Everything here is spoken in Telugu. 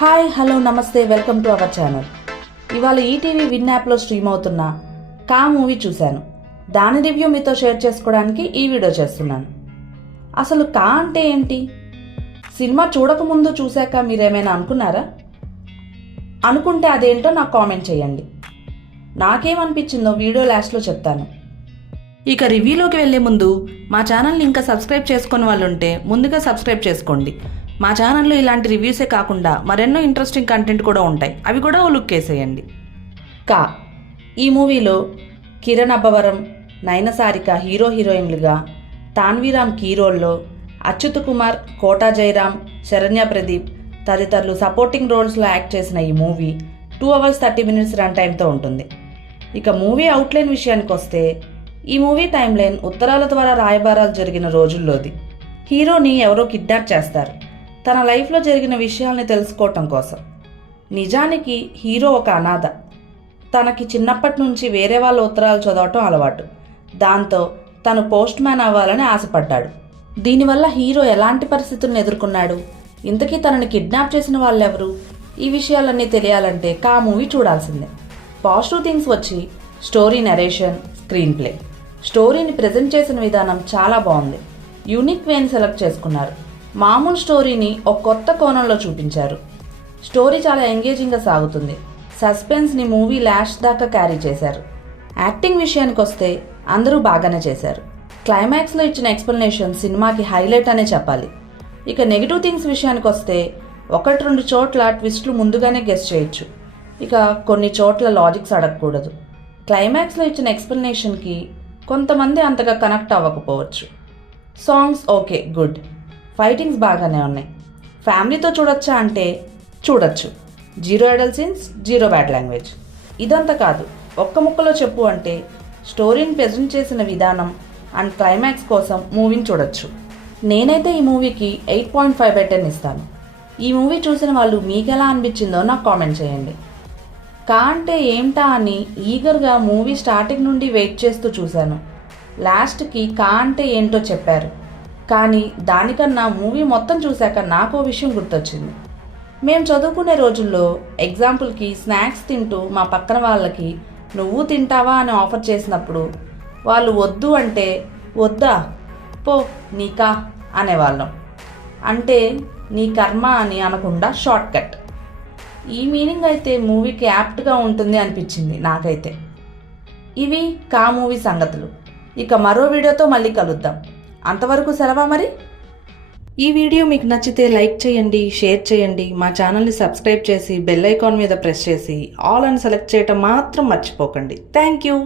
హాయ్ హలో నమస్తే, వెల్కమ్ టు అవర్ ఛానల్. ఇవాళ ఈటీవీ విన్ యాప్లో స్ట్రీమ్ అవుతున్న కా మూవీ చూశాను. దాని రివ్యూ మీతో షేర్ చేసుకోవడానికి ఈ వీడియో చేస్తున్నాను. అసలు కా అంటే ఏంటి? సినిమా చూడకముందు చూశాక మీరేమైనా అనుకున్నారా? అనుకుంటే అదేంటో నాకు కామెంట్ చేయండి. నాకేమనిపించిందో వీడియో లాస్ట్లో చెప్తాను. ఇక రివ్యూలోకి వెళ్లే ముందు మా ఛానల్ని ఇంకా సబ్స్క్రైబ్ చేసుకుని వాళ్ళు ఉంటే ముందుగా సబ్స్క్రైబ్ చేసుకోండి. మా ఛానల్లో ఇలాంటి రివ్యూసే కాకుండా మరెన్నో ఇంట్రెస్టింగ్ కంటెంట్ కూడా ఉంటాయి, అవి కూడా ఓ లుక్ వేసేయండి. కా ఈ మూవీలో కిరణ్ అబ్బవరం, నయనసారిక హీరో హీరోయిన్లుగా, తాన్వీరామ్ కీ రోల్లో, అచ్యుత్ కుమార్, కోటా జయరామ్, శరణ్య ప్రదీప్ తదితరులు సపోర్టింగ్ రోల్స్లో యాక్ట్ చేసిన ఈ మూవీ 2 hours 30 minutes రన్ టైంతో ఉంటుంది. ఇక మూవీ అవుట్లైన్ విషయానికి వస్తే, ఈ మూవీ టైమ్ లైన్ ఉత్తరాల ద్వారా రాయబారాలు జరిగిన రోజుల్లోది. హీరోని ఎవరో కిడ్నాప్ చేస్తారు తన లైఫ్లో జరిగిన విషయాల్ని తెలుసుకోవటం కోసం. నిజానికి హీరో ఒక అనాథ. తనకి చిన్నప్పటి నుంచి వేరే వాళ్ళ ఉత్తరాలు చదవటం అలవాటు. దాంతో తను పోస్ట్ మ్యాన్ అవ్వాలని ఆశపడ్డాడు. దీనివల్ల హీరో ఎలాంటి పరిస్థితులను ఎదుర్కొన్నాడు, ఇంతకీ తనని కిడ్నాప్ చేసిన వాళ్ళెవరు, ఈ విషయాలన్నీ తెలియాలంటే కా మూవీ చూడాల్సిందే. పాజిటివ్ థింగ్స్ వచ్చి స్టోరీ, నరేషన్, స్క్రీన్ ప్లే. స్టోరీని ప్రజెంట్ చేసిన విధానం చాలా బాగుంది. యూనిక్ వేని సెలెక్ట్ చేసుకున్నారు. మామూలు స్టోరీని ఒక కొత్త కోణంలో చూపించారు. స్టోరీ చాలా ఎంగేజింగ్గా సాగుతుంది. సస్పెన్స్ని మూవీ లాస్ట్ దాకా క్యారీ చేశారు. యాక్టింగ్ విషయానికి వస్తే అందరూ బాగానే చేశారు. క్లైమాక్స్లో ఇచ్చిన ఎక్స్ప్లెనేషన్ సినిమాకి హైలైట్ అనే చెప్పాలి. ఇక నెగిటివ్ థింగ్స్ విషయానికి వస్తే 1-2 చోట్ల ట్విస్ట్లు ముందుగానే గెస్ చేయొచ్చు. ఇక కొన్ని చోట్ల లాజిక్స్ అడగకూడదు. క్లైమాక్స్లో ఇచ్చిన ఎక్స్ప్లెనేషన్కి కొంతమంది అంతగా కనెక్ట్ అవ్వకపోవచ్చు. Songs okay, good. ఫైటింగ్స్ బాగానే ఉన్నాయి. ఫ్యామిలీతో చూడొచ్చా అంటే చూడొచ్చు. 0 adult scenes, 0 bad language. ఇదంతా కాదు, ఒక్క ముక్కలో చెప్పు అంటే స్టోరీని ప్రెజెంట్ చేసిన విధానం అండ్ క్లైమాక్స్ కోసం మూవీని చూడొచ్చు. నేనైతే ఈ మూవీకి 8.5/10 ఇస్తాను. ఈ మూవీ చూసిన వాళ్ళు మీకెలా అనిపించిందో నాకు కామెంట్ చేయండి. కా అంటే ఏంటా అని ఈగర్గా మూవీ స్టార్టింగ్ నుండి వెయిట్ చేస్తూ చూశాను. లాస్ట్కి కా అంటే ఏంటో చెప్పారు. కానీ దానికన్నా మూవీ మొత్తం చూశాక నాకో విషయం గుర్తొచ్చింది. మేము చదువుకునే రోజుల్లో ఎగ్జాంపుల్కి స్నాక్స్ తింటూ మా పక్కన వాళ్ళకి నువ్వు తింటావా అని ఆఫర్ చేసినప్పుడు వాళ్ళు వద్దు అంటే వద్దా పో నీకా అనేవాళ్ళం. అంటే నీ కర్మ అని అనకుండా షార్ట్ కట్. ఈ మీనింగ్ అయితే మూవీకి యాప్ట్గా ఉంటుంది అనిపించింది నాకైతే. ఇవి కా మూవీ సంగతులు. ఇక మరో వీడియోతో మళ్ళీ కలుద్దాం. అంతవరకు సెలవా మరి. ఈ వీడియో మీకు నచ్చితే లైక్ చేయండి, షేర్ చేయండి. మా ఛానల్ని సబ్స్క్రైబ్ చేసి బెల్ ఐకాన్ మీద ప్రెస్ చేసి ఆల్ అని సెలెక్ట్ చేయటం మాత్రం మర్చిపోకండి. Thank you.